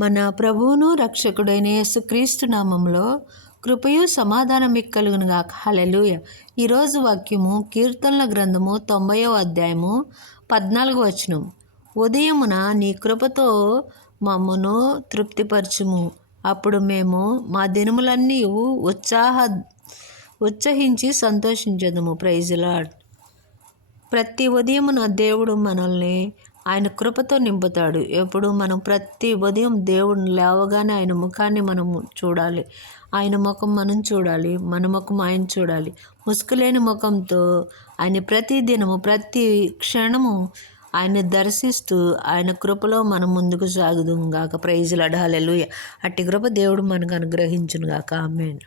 మన ప్రభువును రక్షకుడైన యేసుక్రీస్తు నామంలో కృపయు సమాధానం మీకు కలుగును గాక. హల్లెలూయా. ఈరోజు వాక్యము కీర్తనల గ్రంథము 90వ అధ్యాయము 14వ వచనం. ఉదయమున నీ కృపతో మమ్మను తృప్తిపరచుము, అప్పుడు మేము మా దినములన్నీ ఉత్సహించి సంతోషించదుము. Praise lord. ప్రతి ఉదయమున దేవుడు మనల్ని ఆయన కృపతో నింపుతాడు. ఎప్పుడు మనం ప్రతి ఉదయం దేవుడిని లేవగానే ఆయన ముఖాన్ని మనం చూడాలి, ఆయన ముఖం మనం చూడాలి, మన ముఖం ఆయన చూడాలి. ముసుగులేని ముఖంతో ఆయన ప్రతి దినము ప్రతి క్షణము ఆయన దర్శిస్తూ ఆయన కృపలో మనం ముందుకు సాగుదుం గాక. Praise Lord. హల్లెలూయా. అట్టి కృప దేవుడు మనకు అనుగ్రహించును గాక. ఆమేన్.